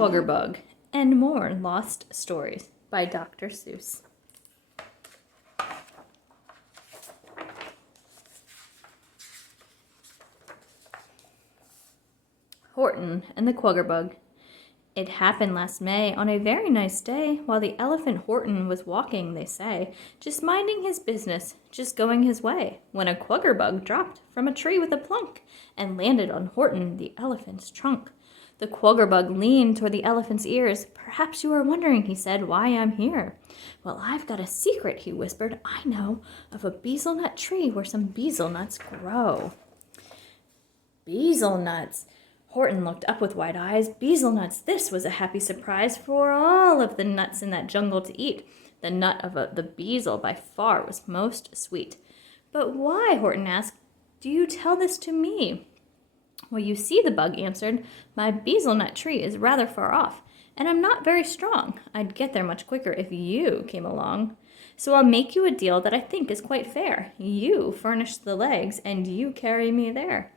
Kwuggerbug, and more lost stories by Dr. Seuss. Horton and the Kwuggerbug. It happened last May on a very nice day, while the elephant Horton was walking, they say, just minding his business, just going his way, when a Kwuggerbug dropped from a tree with a plunk and landed on Horton, the elephant's trunk. The Kwuggerbug leaned toward the elephant's ears. "Perhaps you are wondering," he said, "why I'm here." "Well, I've got a secret," he whispered. "I know of a bezelnut tree where some bezelnuts grow." Bezelnuts! Horton looked up with wide eyes. Bezelnuts! This was a happy surprise for all of the nuts in that jungle to eat. The nut of the bezel by far was most sweet. "But why," Horton asked, "do you tell this to me?" "Well, you see," the bug answered, "my bezelnut tree is rather far off, and I'm not very strong. I'd get there much quicker if you came along. So I'll make you a deal that I think is quite fair. You furnish the legs, and you carry me there.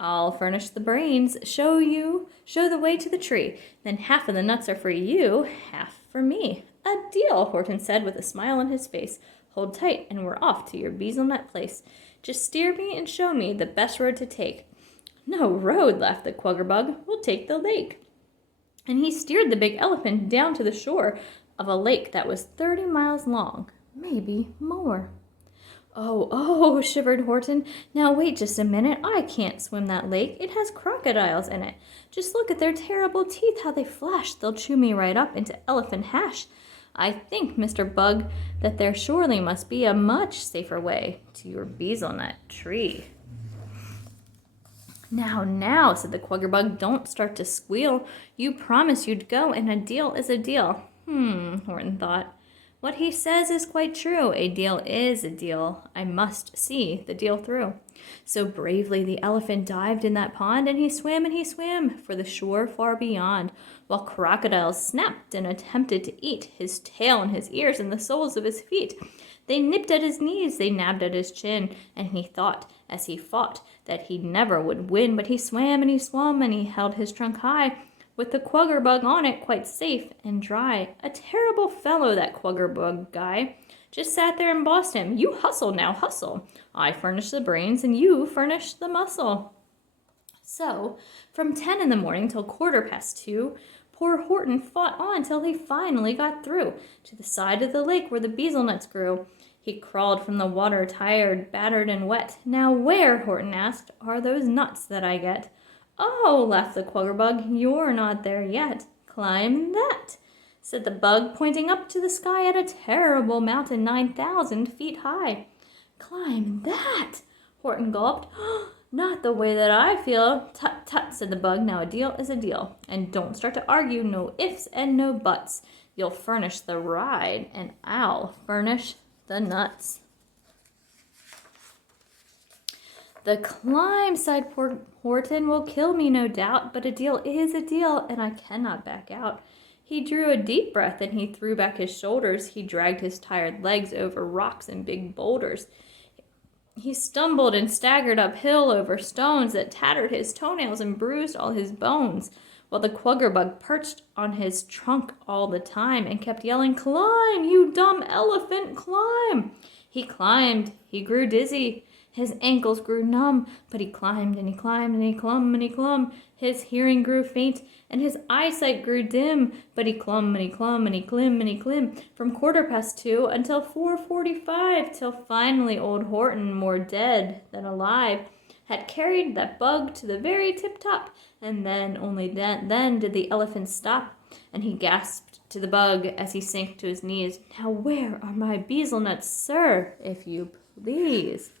I'll furnish the brains, show the way to the tree. Then half of the nuts are for you, half for me." "A deal," Horton said with a smile on his face. "Hold tight, and we're off to your bezelnut place. Just steer me and show me the best road to take." "No road," laughed the Kwuggerbug. "We'll take the lake." And he steered the big elephant down to the shore of a lake that was 30 miles long, maybe more. Oh, shivered Horton. "Now wait just a minute. I can't swim that lake. It has crocodiles in it. Just look at their terrible teeth, how they flash. They'll chew me right up into elephant hash. I think, Mr. Bug, that there surely must be a much safer way to your bezelnut tree." Now, said the Kwuggerbug, "don't start to squeal. You promised you'd go, and a deal is a deal." Horton thought. "What he says is quite true. A deal is a deal. I must see the deal through." So bravely the elephant dived in that pond, and he swam for the shore far beyond, while crocodiles snapped and attempted to eat his tail and his ears and the soles of his feet. They nipped at his knees, they nabbed at his chin, and he thought, as he fought, that he never would win. But he swam, and he held his trunk high, with the Kwuggerbug on it, quite safe and dry. A terrible fellow, that Kwuggerbug guy. Just sat there and bossed him. "You hustle now, hustle. I furnish the brains, and you furnish the muscle." So, from 10 in the morning till 2:15, poor Horton fought on till he finally got through to the side of the lake where the bezelnuts grew. He crawled from the water, tired, battered, and wet. "Now where," Horton asked, "are those nuts that I get?" "Oh," laughed the Kwuggerbug, "you're not there yet. Climb that," said the bug, pointing up to the sky at a terrible mountain 9,000 feet high. "Climb that," Horton gulped. "Not the way that I feel." "Tut, tut," said the bug. "Now a deal is a deal. And don't start to argue, no ifs and no buts. You'll furnish the ride, and I'll furnish the nuts." "The climb," sighed poor Horton, "will kill me, no doubt, but a deal is a deal, and I cannot back out." He drew a deep breath, and he threw back his shoulders. He dragged his tired legs over rocks and big boulders. He stumbled and staggered uphill over stones that tattered his toenails and bruised all his bones, while the Kwuggerbug perched on his trunk all the time and kept yelling, "Climb, you dumb elephant, climb!" He climbed. He grew dizzy. His ankles grew numb, but he climbed and he climbed and he clumb and he clumb. His hearing grew faint and his eyesight grew dim, but he clumb and he clumb and he climb and he climb from 2:15 until 4:45, till finally old Horton, more dead than alive, had carried that bug to the very tip-top, and then, only then did the elephant stop, and he gasped to the bug as he sank to his knees, "Now where are my bezelnuts, sir, if you please?"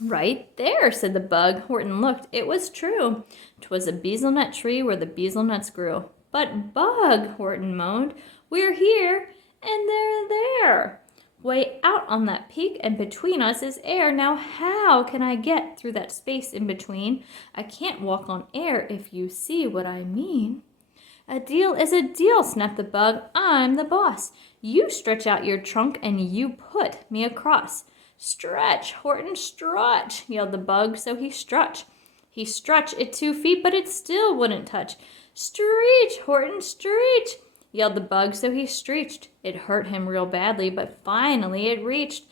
"Right there," said the bug. Horton looked. It was true. 'Twas a bezelnut tree where the bezelnuts grew. "But, Bug," Horton moaned, "we're here, and they're there. Way out on that peak, and between us is air. Now how can I get through that space in between? I can't walk on air, if you see what I mean." "A deal is a deal," snapped the bug. "I'm the boss. You stretch out your trunk, and you put me across." "Stretch, Horton, stretch," yelled the bug, so he stretched. He stretched it 2 feet, but it still wouldn't touch. "Screech, Horton, screech!" yelled the bug, so he screeched. It hurt him real badly, but finally it reached.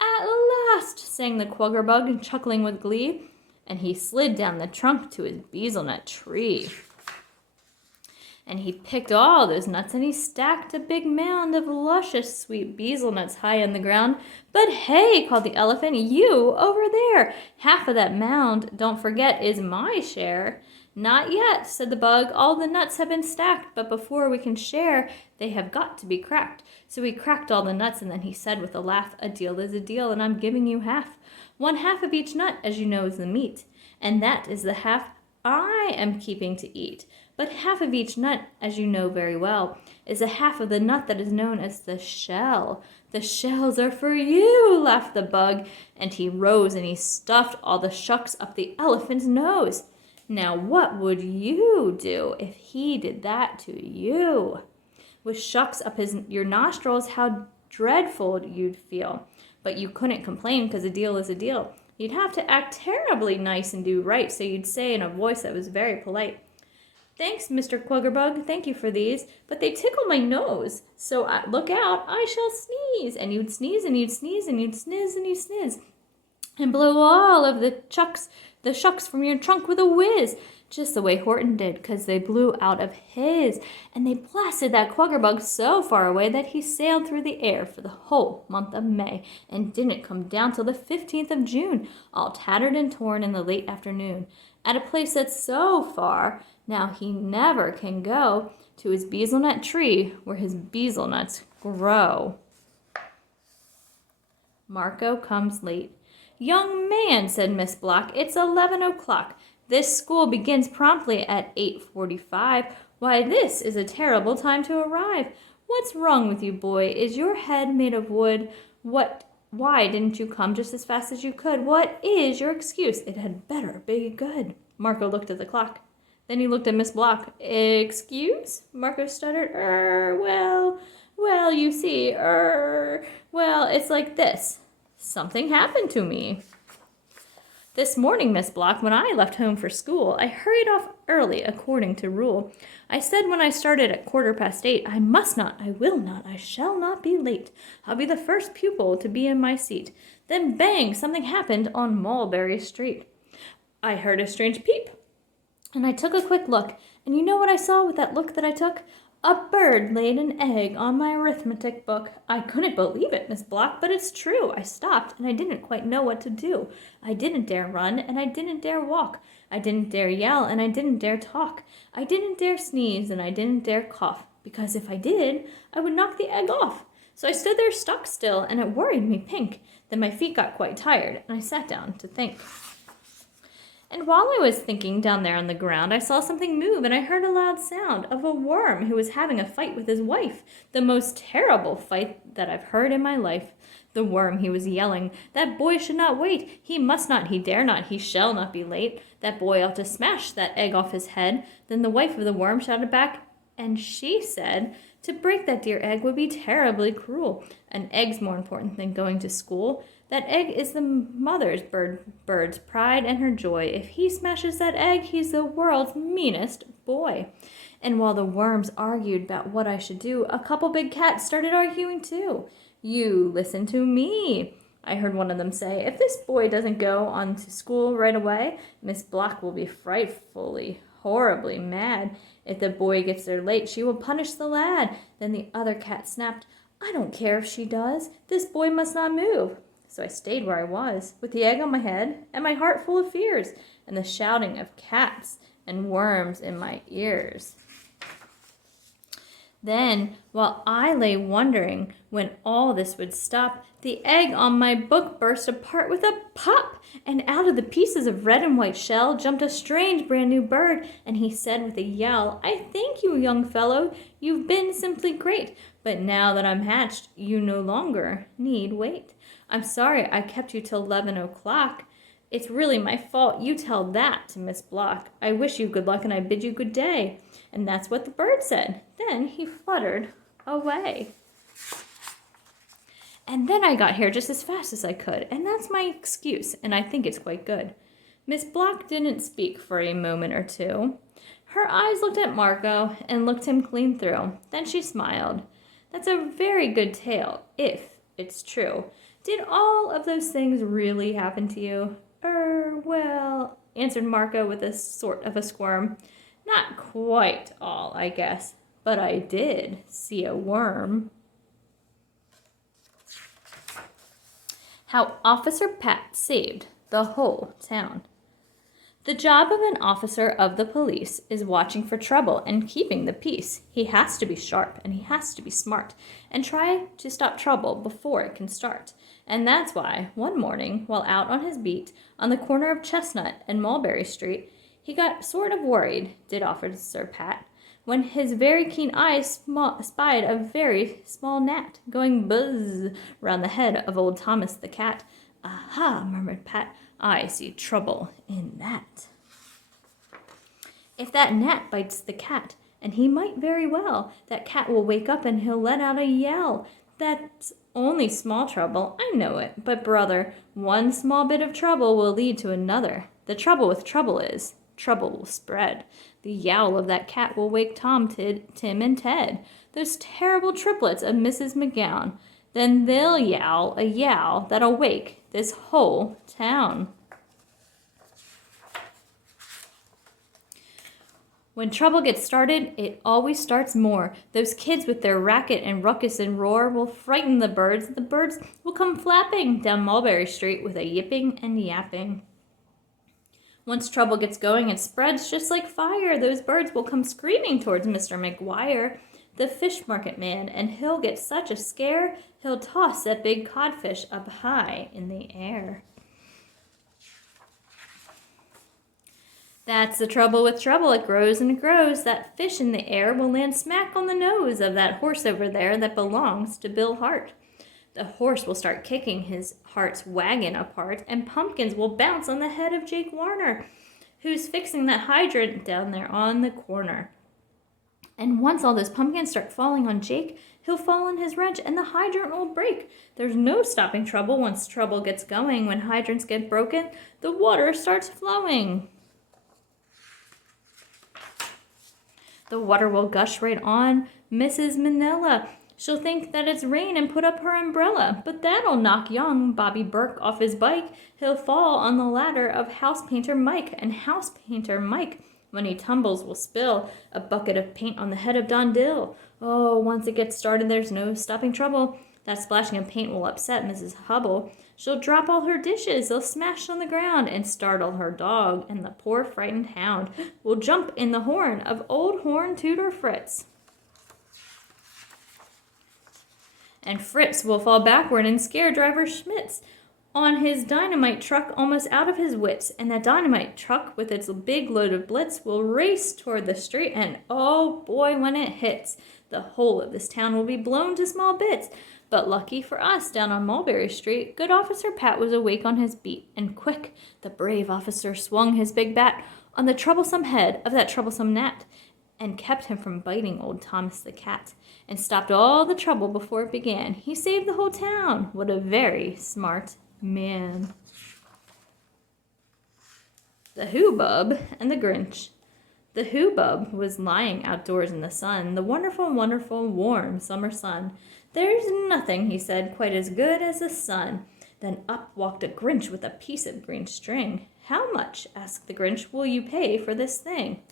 "At last!" sang the Kwuggerbug, chuckling with glee, and he slid down the trunk to his bezelnut tree. And he picked all those nuts and he stacked a big mound of luscious sweet bezelnuts high in the ground. "But hey," called the elephant, "you over there! Half of that mound, don't forget, is my share." "Not yet," said the bug. "All the nuts have been stacked, but before we can share, they have got to be cracked." So he cracked all the nuts, and then he said with a laugh, "A deal is a deal, and I'm giving you half. 1/2 of each nut, as you know, is the meat, and that is the half I am keeping to eat. But half of each nut, as you know very well, is a half of the nut that is known as the shell. The shells are for you," laughed the bug, and he rose and he stuffed all the shucks up the elephant's nose. Now what would you do if he did that to you? With shucks up your nostrils, how dreadful you'd feel. But you couldn't complain, because a deal is a deal. You'd have to act terribly nice and do right, so you'd say in a voice that was very polite, "Thanks, Mr. Kwuggerbug, thank you for these, but they tickle my nose, so look out, I shall sneeze." And you'd sneeze, and you'd sneeze, and you'd sniz, and you'd sniz, and blow all of the shucks from your trunk with a whiz, just the way Horton did, 'cause they blew out of his, and they blasted that Kwuggerbug so far away that he sailed through the air for the whole month of May, and didn't come down till the 15th of June, all tattered and torn in the late afternoon, at a place that's so far, now he never can go to his bezelnut tree where his bezelnuts grow. Marco comes late. "Young man," said Miss Block, "it's 11 o'clock. This school begins promptly at 8:45. Why, this is a terrible time to arrive. What's wrong with you, boy? Is your head made of wood? Why didn't you come just as fast as you could? What is your excuse? It had better be good." Marco looked at the clock. Then he looked at Miss Block. "Excuse?" Marco stuttered. Well, you see, well, it's like this. Something happened to me. This morning, Miss Block, when I left home for school, I hurried off early according to rule. I said when I started at 8:15, I must not, I will not, I shall not be late. I'll be the first pupil to be in my seat. Then bang, something happened on Mulberry Street. I heard a strange peep, and I took a quick look, and you know what I saw with that look that I took? A bird laid an egg on my arithmetic book. I couldn't believe it, Miss Block, but it's true. I stopped, and I didn't quite know what to do. I didn't dare run, and I didn't dare walk. I didn't dare yell, and I didn't dare talk. I didn't dare sneeze, and I didn't dare cough, because if I did, I would knock the egg off. So I stood there stock still, and it worried me pink. Then my feet got quite tired, and I sat down to think. And while I was thinking down there on the ground, I saw something move, and I heard a loud sound of a worm who was having a fight with his wife. The most terrible fight that I've heard in my life. The worm, he was yelling, "That boy should not wait. He must not, he dare not, he shall not be late. That boy ought to smash that egg off his head." Then the wife of the worm shouted back, and she said, "To break that dear egg would be terribly cruel. An egg's more important than going to school. That egg is the mother's bird's pride and her joy. If he smashes that egg, he's the world's meanest boy." And while the worms argued about what I should do, a couple big cats started arguing too. "You listen to me," I heard one of them say. "If this boy doesn't go on to school right away, Miss Block will be frightfully, horribly mad. If the boy gets there late, she will punish the lad." Then the other cat snapped, "I don't care if she does. This boy must not move." So I stayed where I was, with the egg on my head, and my heart full of fears, and the shouting of cats and worms in my ears. Then, while I lay wondering when all this would stop, the egg on my book burst apart with a pop, and out of the pieces of red and white shell jumped a strange brand new bird, and he said with a yell, "I thank you, young fellow, you've been simply great, but now that I'm hatched, you no longer need wait. I'm sorry I kept you till 11 o'clock. It's really my fault. You tell that to Miss Block. I wish you good luck, and I bid you good day." And that's what the bird said. Then he fluttered away. And then I got here just as fast as I could, and that's my excuse, and I think it's quite good. Miss Block didn't speak for a moment or two. Her eyes looked at Marco and looked him clean through. Then she smiled. That's a very good tale, if it's true. Did all of those things really happen to you? Well, answered Marco with a sort of a squirm. Not quite all, I guess, but I did see a worm. How Officer Pat saved the whole town. The job of an officer of the police is watching for trouble and keeping the peace. He has to be sharp and he has to be smart and try to stop trouble before it can start. And that's why, one morning, while out on his beat on the corner of Chestnut and Mulberry Street, he got sort of worried, did Officer Pat, when his very keen eyes spied a very small gnat going buzz round the head of old Thomas the cat. Aha, murmured Pat, I see trouble in that. If that gnat bites the cat, and he might very well, that cat will wake up and he'll let out a yell. That's only small trouble, I know it, but brother, one small bit of trouble will lead to another. The trouble with trouble is, trouble will spread. The yowl of that cat will wake Tom, Tim, and Ted, those terrible triplets of Mrs. McGowan. Then they'll yowl a yowl that'll wake this whole town. When trouble gets started, it always starts more. Those kids with their racket and ruckus and roar will frighten the birds. The birds will come flapping down Mulberry Street with a yipping and yapping. Once trouble gets going, it spreads just like fire. Those birds will come screaming towards Mr. McGuire, the fish market man, and he'll get such a scare, he'll toss that big codfish up high in the air. That's the trouble with trouble. It grows and it grows. That fish in the air will land smack on the nose of that horse over there that belongs to Bill Hart. The horse will start kicking his Hart's wagon apart, and pumpkins will bounce on the head of Jake Warner, who's fixing that hydrant down there on the corner. And once all those pumpkins start falling on Jake, he'll fall on his wrench and the hydrant will break. There's no stopping trouble once trouble gets going. When hydrants get broken, the water starts flowing. The water will gush right on Mrs. Manila. She'll think that it's rain and put up her umbrella, but that'll knock young Bobby Burke off his bike. He'll fall on the ladder of House Painter Mike, and House Painter Mike, when he tumbles, will spill a bucket of paint on the head of Don Dill. Oh, once it gets started, there's no stopping trouble. That splashing of paint will upset Mrs. Hubble. She'll drop all her dishes, they'll smash on the ground and startle her dog, and the poor frightened hound will jump in the horn of old Horn Tooter Fritz. And Fritz will fall backward and scare driver Schmitz on his dynamite truck almost out of his wits, and that dynamite truck with its big load of blitz will race toward the street, and oh boy, when it hits, the whole of this town will be blown to small bits. But lucky for us, down on Mulberry Street, good Officer Pat was awake on his beat, and quick, the brave officer swung his big bat on the troublesome head of that troublesome gnat, and kept him from biting old Thomas the cat, and stopped all the trouble before it began. He saved the whole town. What a very smart man. The Hoobub and the Grinch. The Hoobub was lying outdoors in the sun, the wonderful, wonderful, warm summer sun. There's nothing, he said, quite as good as the sun. Then up walked a Grinch with a piece of green string. How much, asked the Grinch, will you pay for this thing?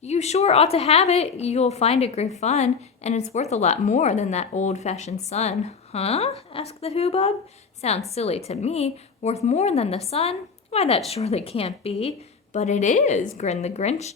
You sure ought to have it. You'll find it great fun, and it's worth a lot more than that old-fashioned sun. Huh? Asked the Hoobub. Sounds silly to me. Worth more than the sun? Why, that surely can't be. But it is, grinned the Grinch.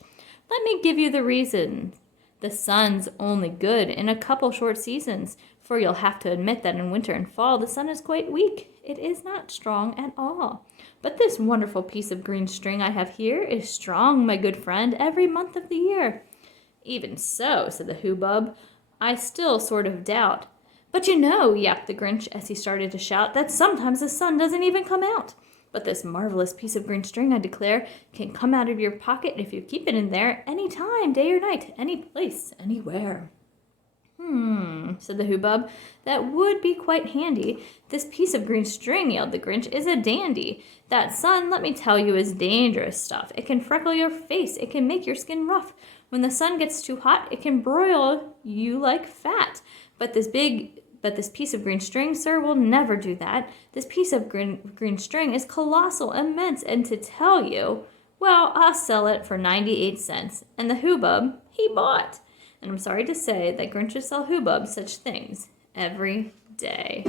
Let me give you the reason. The sun's only good in a couple short seasons, for you'll have to admit that in winter and fall the sun is quite weak. It is not strong at all. But this wonderful piece of green string I have here is strong, my good friend, every month of the year. Even so, said the Hoobub, I still sort of doubt. But you know, yapped the Grinch as he started to shout, that sometimes the sun doesn't even come out. But this marvelous piece of green string, I declare, can come out of your pocket if you keep it in there any time, day or night, any place, anywhere. Said the hoobub. That would be quite handy. This piece of green string, yelled the Grinch, is a dandy. That sun, let me tell you, is dangerous stuff. It can freckle your face. It can make your skin rough. When the sun gets too hot, it can broil you like fat. But this piece of green string, sir, will never do that. This piece of green string is colossal, immense, and to tell you, well, I'll sell it for 98 cents. And the hoobub, he bought. And I'm sorry to say that Grinches sell hoobubs such things every day.